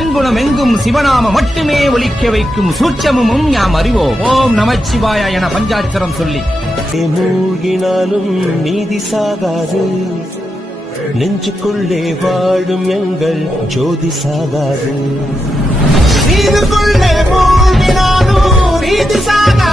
செங்குணம் எங்கும் சிவநாம மட்டுமே ஒலிக்க வைக்கும் சூட்சமும் யாம் அறிவோம். ஓம் நமச்சிவாய என பஞ்சாட்சரம் சொல்லி மூழ்கினாலும் நீதி சாகாது, நெஞ்சுக்குள்ளே வாழும் எங்கள் ஜோதி சாகாது. நீதிக்குள்ளே மூழ்கினாலும் நீதி சாகாது,